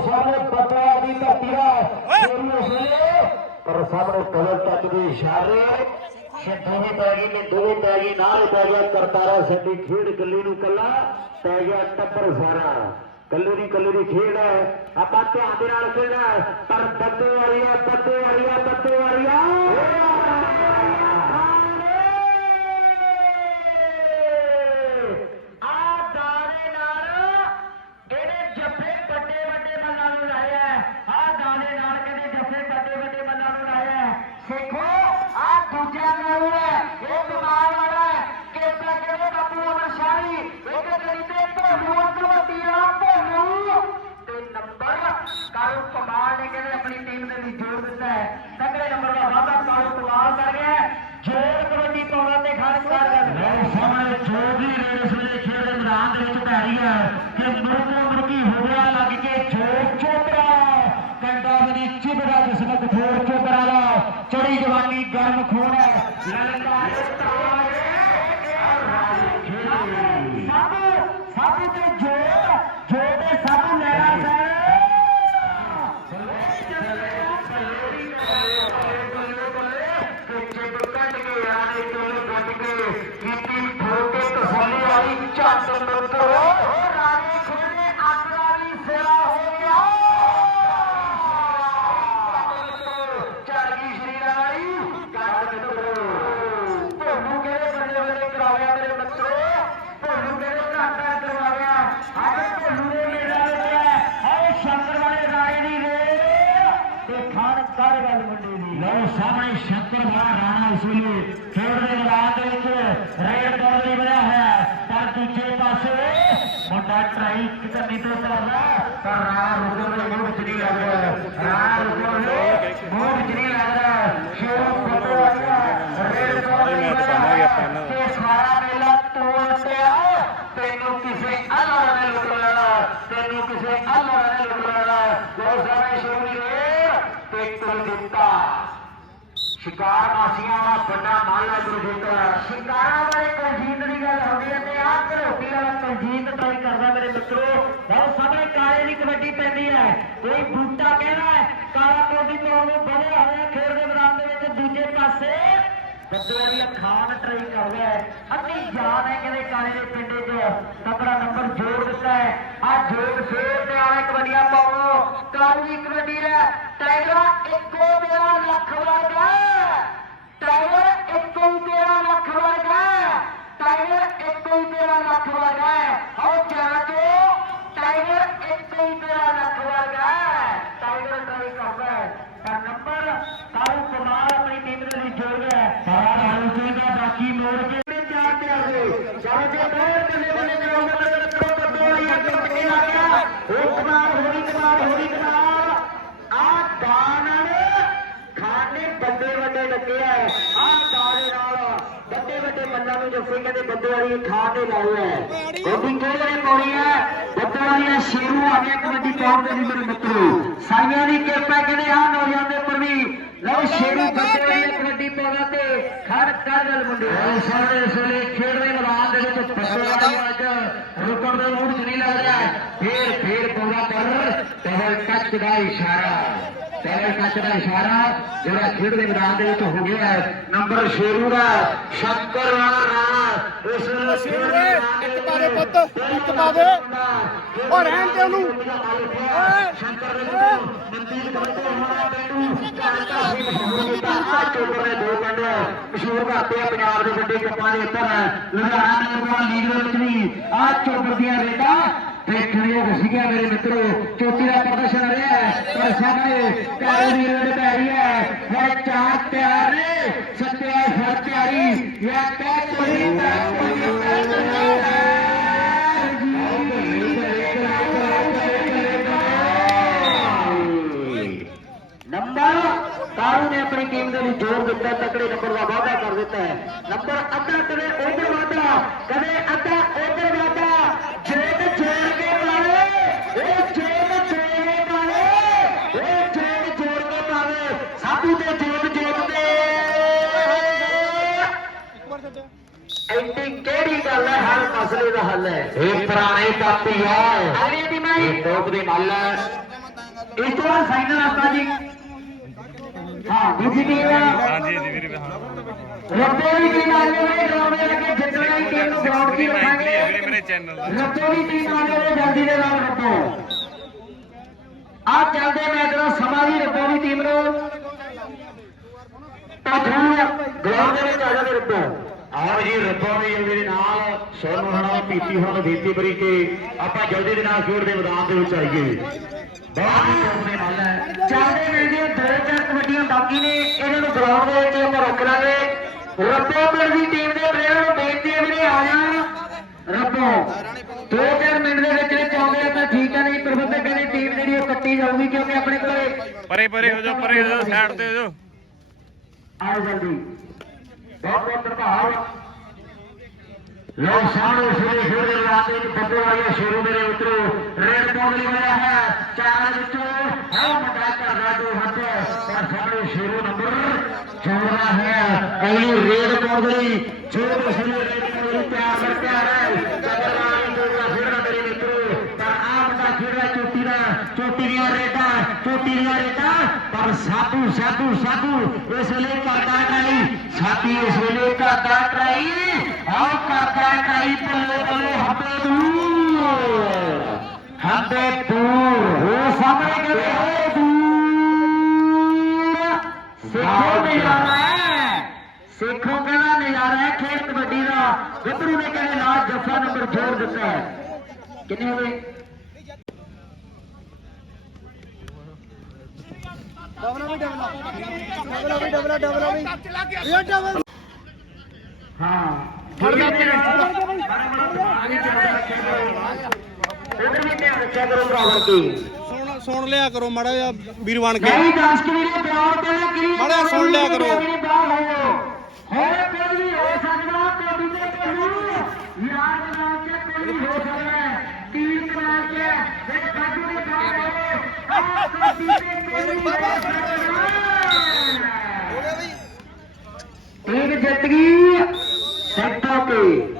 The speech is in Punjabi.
ਸਾਹਮਣੇ ਪਤਵਾ ਦੀ ਧਰਤੀ ਦਾ ਸ਼ੇਰੂ ਵੇਲੇ ਪਰ ਸਾਹਮਣੇ ਕਲਰ ਟੱਚ ਦੇ ਇਸ਼ਾਰੇ ਛੱਡੋ ਵੀ ਪੈ ਗਈ ਨੇ ਦੋਵੇਂ ਪੈ ਗਈ ਨਾਲ ਪੈ ਗਿਆ ਕਰਤਾਰਾ ਸਾਡੀ ਖੇਡ ਕੱਲੀ ਨੂੰ ਕੱਲਾ ਪੈ ਗਿਆ ਟੱਬਰ ਸਾਰਾ। ਕੱਲੇ ਦੀ ਕੱਲੇ ਦੀ ਖੇਡ ਹੈ। ਆਪਾਂ ਧਿਆਨ ਦੇ ਨਾਲ ਖੇਡਣਾ। ਪਰ ਬੱਦੇ ਵਾਲੀਆ ਬੱਦੇ ਵਾਲੀਆ ਬੱਦੇ ਵਾਲੀਆ ਆ ਦਾਣੇ ਨਾਲ ਇਹਨੇ ਜੱਫੇ ਵੱਡੇ ਵੱਡੇ ਮੱਲਾਂ ਨੂੰ ਲਾਇਆ ਆ ਦਾਣੇ ਨਾਲ ਕਹਿੰਦੇ ਜੱਫੇ ਵੱਡੇ ਵੱਡੇ ਮੱਲਾਂ ਨੂੰ ਲਾਇਆ ਸਿੱਖੋ ਆ ਦੂਜਾ ਨਾਮ ਹੈ ਇਹ ਬਿਮਾਰ ਵਾਲਾ ਹੈ ਕਿਸਾ ਕਹਿੰਦੇ ਬਾਪੂ ਅਮਰ ਸ਼ਾਹੀ ਇੱਕ ਗਲੀ ਤੇ ਭੋਲੂ ਅਕਵਤੀਆ ਭੋਲੂ ਤੇ ਨੰਬਰ ਕਾਲੂ ਕਮਾਲ ਨੇ ਕਹਿੰਦੇ ਆਪਣੀ ਟੀਮ ਦੇ ਲਈ ਜੋੜ ਦਿੱਤਾ ਹੈ ਤਗੜੇ ਨੰਬਰ ਦਾ ਵਾਅਦਾ ਕਾਲੂ ਕਮਾਲ ਕਰ ਗਿਆ ਹੈ। ਜੋੜ ਕਬੱਡੀ ਪਾਉਣਾ ਤੇ ਖਾਸ ਕਰ ਗੱਲ ਹੈ ਸਾਹਮਣੇ ਜੋਗੀ ਰੇਸ ਵੇਲੇ ਖੇਡ ਦੇ ਮੈਦਾਨ ਕਿ ਮੁਰਮੂ ਮੁਰਗੀ ਹੋ ਗਿਆ? ਲੱਗ ਕੇ ਜੋਰ ਚੋਪੜਾ। ਕੰਡਾ ਮਨੀ ਚਿਬੜਾ ਜਿਸ ਨੂੰ ਕਠੋਰ ਦਾ। ਚੜੀ ਜਵਾਨੀ ਗਰਮ ਖੂਨ ਹੈ। ਲਲਕਾਰੇ ਸਭ ਸਭ ਤੇ ਜੋਰ। ਜੋਰ ਸਭ ਲੈਣਾ ਸਰ ਝੱਟ ਮਿੱਤਰੋ ਰਾਣੀ ਖੋਲੇ ਅੱਗ ਵਾਲੀ ਸੇਵਾ ਹੋ ਗਿਆ ਚੜ ਗਈ ਸ਼੍ਰੀ ਰਾਣੀ ਗੱਡ ਮਿੱਤਰੋ ਤੁਹਾਨੂੰ ਕਿਹੜੇ ਬੱਲੇ ਬੱਲੇ ਕਰਾਇਆ ਮੇਰੇ ਮਿੱਤਰੋ ਤੁਹਾਨੂੰ ਕਿਹੜੇ ਘਾਟਾ ਕਰਵਾਇਆ ਹਾਏ ਤੁਹਾਨੂੰ ਨੇ ਮੇਰਾ ਲਿਆ ਹਾਏ ਸ਼ੰਕਰ ਵਾਲੇ ਰਾਣੀ ਦੀ ਰੇਡ ਤੇ ਖਾਨ ਕਰ ਗੱਲ ਮੰਡੀ ਦੀ ਲਓ ਸਾਹਮਣੇ ਸ਼ੰਕਰ ਵਾਲਾ ਰਾਣਾ ਇਸ ਵੇਲੇ ਖੇਡ ਦੇ ਮੈਦਾਨ ਦੇ ਵਿੱਚ ਰੇਡ ਦੌੜ ਲਈ ਵਧਿਆ ਹੋਇਆ। ਪਰ ਦੂਜੇ ਪਾਸੇ ਮੁੰਡਾ ਟਰਾਈ ਕਰਨੀ ਤੋਂ ਕਰਦਾ ਪਰ ਰਾਣਾ ਰੁਕੋ ਦੇ ਮੂੰਹ ਵਿੱਚ ਨਹੀਂ ਲੱਗ ਰਿਹਾ ਰਾਣਾ ਰੁਕੋ ਦੇ ਮੂੰਹ ਵਿੱਚ ਨਹੀਂ ਲੱਗ ਰਿਹਾ ਸ਼ੇਰੋਂ ਫਤੋ ਆ ਗਿਆ ਰੇਡ ਦੌੜ ਲਈ ਮੈਂ ਤਾਂ ਸਾਰਾ ਮੇਲਾ ਤੋੜ ਤੇ ਆ ਤੈਨੂੰ ਕਿਸੇ ਅਲਵਰ ਨੇ ਲੁੱਟ ਲੈਣਾ ਤੈਨੂੰ ਕਿਸੇ ਅਲਵਰ ਨੇ ਲੁੱਟ ਲੈਣਾ ਜੋ ਸਾਰੇ ਸ਼ੋਰੀ ਰੇ ਤੇ ਕੁਲ ਦਿੱਤਾ ਸ਼ਿਕਾਰ ਵਾਸੀਆਂ ਦਾ ਵੱਡਾ ਮਾਲਾ ਗੁਰੂ ਦਿੱਤਾ ਸ਼ਿਕਾਰਾਂ ਬਾਰੇ ਕੁਲਜੀਤ ਦੀ ਗੱਲ ਹੁੰਦੀ ਹੈ ਤੇ ਆਹ ਘਰੋਟੀ ਵਾਲਾ ਕੁਲਜੀਤ ਟਰਾਈ ਕਰਦਾ ਮੇਰੇ ਮਿੱਤਰੋ। ਬਹੁਤ ਸਾਹਮਣੇ ਕਾਲੇ ਦੀ ਕਬੱਡੀ ਪੈਂਦੀ ਹੈ। ਕੋਈ ਬੂਟਾ ਕਹਿਣਾ ਹੈ, ਕਾਲਾ ਕੋਡੀ ਪਾਉਣ ਨੂੰ ਵਧਿਆ ਹੋਇਆ ਖੇਡ ਦੇ ਮੈਦਾਨ ਦੇ ਵਿੱਚ ਦੂਜੇ ਪਾਸੇ। ਬੱਦਵਾਰੀ ਖਾਨ ਟਰਾਈ ਕਰ ਰਿਹਾ ਹੈ। ਅੱਧੀ ਜਾਨ ਹੈ ਕਹਿੰਦੇ ਕਾਲੇ ਦੇ ਪਿੰਡੇ 'ਚ। ਤਕੜਾ ਨੰਬਰ ਜੋੜ ਦਿੱਤਾ ਹੈ। ਆ ਜੋੜ ਫੇਰ ਤੇ ਆਲੇ ਕਬੱਡੀਆਂ ਪਾਉਣੋ। ਕਾਲੀ ਕਬੱਡੀ ਦਾ ਟਾਈਗਰ ਇੱਕੋ ਤੇਰਾ ਲੱਖ ਵਰਗਾ ਟਾਈਗਰ ਇੱਕੋ ਹੀ ਤੇਰਾ ਲੱਖ ਵਰਗਾ ਟਾਈਗਰ ਇੱਕੋ ਹੀ ਤੇਰਾ ਲੱਖ ਵਰਗਾ ਆਓ ਜਾਣਾ ਜੋ ਟਾਈਗਰ ਇੱਕੋ ਹੀ ਤੇਰਾ ਲੱਖ ਵਰਗਾ ਟਾਈਗਰ ਟਰਾਈ ਕਰਦਾ ਹੈ ਪਰ ਨੰਬਰ ਕਾਲੂ ਕੁਮਾਰ ਆਪਣੀ ਟੀਮ ਦੇ ਲਈ ਜੋੜ ਰਿਹਾ ਹੈ ਸਾਰਾ ਰਾਣੂ ਸਿੰਘ ਦਾ ਬਾਕੀ ਮੋੜ ਕੇ ਤੇ ਚਾਰ ਤੇ ਆ ਗਏ ਚਾਰ ਤੇ ਬਹੁਤ ਕਿੰਨੇ ਬੰਦੇ ਕਰਾਉਂਦੇ ਨੇ ਮੇਰੇ ਕੋਲ ਬੱਦੋ ਵਾਲੀ ਅੱਗ ਟੁੱਟ ਕੇ ਆ ਗਿਆ ਹੋ ਕੁਮਾਰ ਹੋਰੀ ਕੁਮਾਰ ਹੋਰੀ ਕੁਮਾਰ ਆ ਦਾਨਣ ਖਾਨੇ ਵੱਡੇ ਵੱਡੇ ਲੱਗੇ ਆ ਆ ਦਾਣੇ ਨਾਲ ਵੱਡੇ ਵੱਡੇ ਮੱਲਾਂ ਨੂੰ ਜੱਫੇ ਕਹਿੰਦੇ ਬੱਦੇ ਵਾਲੀ ਖਾਣ ਦੇ ਲਾਏ ਹੈ ਗੋਡੀ ਕਿਹੜੇ ਨੇ ਹੈ ਬੱਦੇ ਵਾਲੀਆਂ ਸ਼ੇਰੂ ਆ ਗਿਆ ਕਬੱਡੀ ਪਾਉਣ ਦੇ ਲਈ ਮੇਰੇ ਮਿੱਤਰੋ ਸਾਈਆਂ ਦੀ ਕਿਰਪਾ ਕਹਿੰਦੇ ਆ ਨੌਜਵਾਨ ਦੇ ਉੱਪਰ ਵੀ ਲਓ ਸ਼ੇਰੂ ਬੱਦੇ ਵਾਲੀ ਕਬੱਡੀ ਪਾਉਣਾ ਤੇ ਖੜ ਕਰ ਗੱਲ ਮੁੰਡੇ ਸਾਰੇ ਇਸ ਵੇਲੇ ਖੇਡ ਰਹੇ ਮੈਦਾਨ ਦੇ ਵਿੱਚ ਬੱਦੇ ਵਾਲੀ ਅੱਜ ਰੁਕਣ ਦੇ ਮੂਡ 'ਚ ਨਹੀਂ ਲੱਗ ਰਿਹਾ ਫੇਰ ਫੇਰ ਪਾਉਣਾ ਪਰ ਡਬਲ ਟੱਚ ਦਾ ਇਸ਼ਾਰਾ ਜਿਹੜਾ ਖੇਡ ਦੇ ਮੈਦਾਨ ਦੇ ਵਿੱਚ ਹੋ ਗਿਆ ਨੰਬਰ ਸ਼ੇਰੂ ਦਾ। ਸ਼ੰਕਰ ਵਾਲਾ ਰਾਣਾ ਇਸ ਵੇਲੇ ਖੇਡ ਦੇ ਮੈਦਾਨ ਦੇ ਇੱਕ ਪਾ ਦੇ ਪੁੱਤ, ਇੱਕ ਪਾ ਦੇ। ਉਹ ਰਹਿਣ ਦੇ ਉਹਨੂੰ ਸ਼ੰਕਰ ਦੇ ਮਨਦੀਪ ਬੰਦੇ ਹੋਣਾ ਮਸ਼ਹੂਰ ਕੀਤਾ ਆ ਪੰਜਾਬ ਦੇ ਵੱਡੇ ਕੱਪਾਂ ਦੇ ਉੱਪਰ ਲੁਧਿਆਣਾ ਨੰਬਰ ਲੀਗ ਦੇ ਵਿੱਚ ਵੀ ਆ ਚੋਪਰ ਦੀਆਂ ਰੇਡਾਂ ਦੇਖਣੀਆਂ ਸੀਗੀਆਂ ਮੇਰੇ ਮਿੱਤਰੋ ਚੋਟੀ ਦਾ ਪ੍ਰਦਰਸ਼ਨ ਰਿਹਾ ਹੈ ਪਰ ਸਾਹਮਣੇ ਕਾਲੇ ਦੀ ਰੇਡ ਪੈ ਰਹੀ ਹੈ ਹੁਣ ਚਾਰ ਤਿਆਰ ਨੇ ਸੱਤਿਆ ਫਿਰ ਤਿਆਰੀ ਜਾਂ ਕਹਿ ਅੱਧਾ ਕਦੇ ਉਧਰ ਵਾਧਾ ਕਦੇ ਅੱਧਾ ਉਧਰ ਵਾਧਾ। ਜੇਬ ਜੋੜ ਕੇ ਮਾਰੇ ਉਹ ਜੇਬ ਜੋੜ ਕੇ ਮਾਰੇ ਉਹ ਜੇਬ ਜੋੜ ਕੇ ਮਾਰੇ। ਸਾਧੂ ਤੇ ਜੇਬ ਜੇਬ ਦੇ ਐਡੀ ਕਿਹੜੀ ਗੱਲ ਹੈ? ਹਰ ਮਸਲੇ ਦਾ ਹੱਲ ਹੈ। ਇਹ ਪੁਰਾਣੇ ਕਾਪੀ ਹੈ ਅਰੇ ਦੀ ਮੈਂ। ਇਹ ਟੋਪ ਦੀ ਮੱਲ ਹੈ। ਇਸ ਤੋਂ ਬਾਅਦ ਫਾਈਨਲ ਆਪਾਂ ਜੀ। ਹਾਂ ਦੂਜੀ ਟੀਮ ਹਾਂਜੀ ਜੀ ਵੀਰੇ ਹਾਂ। ਰੱਬੋ ਨੂੰ ਮਾਈਕ ਰੱਖਾਂਗੇ ਵੀਰੇ ਮੇਰੇ ਚੈਨਲ ਦਾ ਰੱਬੋ ਦੀ ਟੀਮ ਆ ਜਾਵੇ ਜਲਦੀ ਦੇ ਨਾਲ ਰੱਬੋ ਆ ਚੱਲਦੇ ਮੈਚ ਦਾ ਸਮਾਂ ਵੀ ਰੱਬੋ ਦੀ ਟੀਮ ਨੂੰ। ਪਠੂਰ ਗਰਾਊਂਡ ਦੇ ਵਿੱਚ ਆ ਜਾਵੇ ਰੱਬੋ ਆਓ ਜੀ ਰੱਬੋ ਵੀ ਜਲਦੀ ਦੇ ਨਾਲ। ਸੋਨੂੰ ਹਣਾ ਪੀਤੀ ਹੁਣ ਬੇਨਤੀ ਕਰੀ ਕਿ ਆਪਾਂ ਜਲਦੀ ਦੇ ਨਾਲ ਖੇਡ ਦੇ ਮੈਦਾਨ ਦੇ ਵਿੱਚ ਆਈਏ। ਚੱਲਦੇ ਮੈਚ ਦੀਆਂ ਦੋ ਚਾਰ ਕਬੱਡੀਆਂ ਬਾਕੀ ਨੇ। ਇਹਨਾਂ ਨੂੰ ਗਰਾਊਂਡ ਦੇ ਵਿੱਚ ਆਪਾਂ ਰੋਕ ਲਾਂਗੇ। ਰੱਬੋ ਪਿੰਡ ਦੀ ਟੀਮ ਦੇ ਪਲੇਅਰ ਨੂੰ ਬੇਨਤੀ ਹੈ ਵੀਰੇ ਆ ਜਾਣ ਦੋ ਚਾਰ ਮਿੰਟ ਦੇ ਵਿੱਚ ਵਿੱਚ ਆਉਂਦੇ ਆ ਤਾਂ ਠੀਕ ਆ ਨਹੀਂ ਪ੍ਰਬੰਧਕ ਕਹਿੰਦੇ ਟੀਮ ਜਿਹੜੀ ਉਹ ਕੱਟੀ ਜਾਊਗੀ ਕਿਉਂਕਿ ਆਪਣੇ ਕੋਲੇ ਪਰੇ ਪਰੇ ਹੋ ਜਾਓ ਪਰੇ ਹੋ ਜਾਓ ਸਾਈਡ ਤੇ ਹੋ ਜਾਓ ਆਓ ਜਲਦੀ। ਬਹੁਤ ਬਹੁਤ ਪ੍ਰਭਾਵ ਲੋ ਸਾਹਮਣੇ ਸੂਰੇ ਸੂਰੇ ਰਾਤੇ ਦੀ ਬੱਬੂ ਵਾਲੀ ਸ਼ੁਰੂ ਮੇਰੇ ਉਤਰੋ। ਰੇਡ ਪੌਂਗਲੀ ਵਾਲਾ ਹੈ ਚਾਰ ਵਿੱਚੋਂ। ਹੈ ਮੁੰਡਾ ਕਰਦਾ ਦੋ ਹੱਥ ਪਰ ਸਾਹਮਣੇ ਸ਼ੁਰੂ ਨੰਬਰ 14 ਹੈ। ਅਗਲੀ ਰੇਡ ਪੌਂਗਲੀ ਛੋਟੇ ਸੂਰੇ ਰੇਡ ਪੌਂਗਲੀ ਤਿਆਰ ਕਰ ਤਿਆਰ ਹੈ ਚੱਲਣਾ ਤੋੜਾ ਫੇਰਨਾ ਮੇਰੇ ਮਿੱਤਰੋ ਪਰ ਆਪ ਦਾ ਖੇੜਾ ਚੋਟੀ ਦਾ ਚੋਟੀ ਦੀਆਂ ਰੇਡਾਂ ਚੋਟੀ ਦੀਆਂ ਰੇਡਾਂ ਪਰ ਸਾਧੂ ਸਾਧੂ ਸਾਧੂ ਇਸ ਵੇਲੇ ਕਰਦਾ ਟਰਾਈ ਸਾਥੀ ਇਸ ਵੇਲੇ ਕਰਦਾ ਟਰਾਈ ਆਹ ਕਰਦਾ ਟਰਾਈ ਬੱਲੇ ਬੱਲੇ ਹੱਬੇ ਦੂਰ। ਹੱਬੇ ਦੂਰ ਹੋ ਸਾਹਮਣੇ ਹੋ ਦੂਰ। ਸਿੱਖੋ ਨਜ਼ਾਰਾ ਸਿੱਖੋ ਕਹਿੰਦਾ ਨਜ਼ਾਰਾ ਹੈ ਖੇਡ ਕਬੱਡੀ ਦਾ। ਗੱਭਰੂ ਨੇ ਕਹਿੰਦੇ ਨਾਲ ਜੱਫਾ ਨੰਬਰ ਜੋੜ ਦਿੱਤਾ ਹੈ। ਕਿੰਨੇ ਹੋਏ? ਡਬਲਾ ਵੀ ਡਬਲਾ ਡਬਲਾ ਵੀ ਡਬਲਾ ਡਬਲਾ ਵੀ। ਇਹ ਡਬਲ ਹਾਂ ਫੜ ਲੈ ਕੀ। ਸੁਣ ਸੁਣ ਲਿਆ ਕਰੋ ਮਾੜਾ ਜਿਹਾ ਵੀਰ ਬਣ ਕੇ। ਕੀ ਤੇ ਨਾ ਮਾੜਾ ਸੁਣ ਲਿਆ ਕਰੋ। ਹੋਰ ਕੋਈ ਵੀ ਹੋ ਸਕਦਾ ਕੋਡੀ ਤੇ ਕੋਲੂ ਯਾਰ ਨਾਲ ਤੇ ਕੋਈ ਹੋ। ਸਕਦਾ ਤੀਰ ਕਰਾ ਕੇ। ਜੇ ਕਾਬੂ ਦੇ ਬਾਹਰ ਹੋਵੇ ਆਹ ਕੋਡੀ ਤੇ ਟੀਮ ਜਿੱਤ ਗਈ ਸੈਟੋ ਕੇ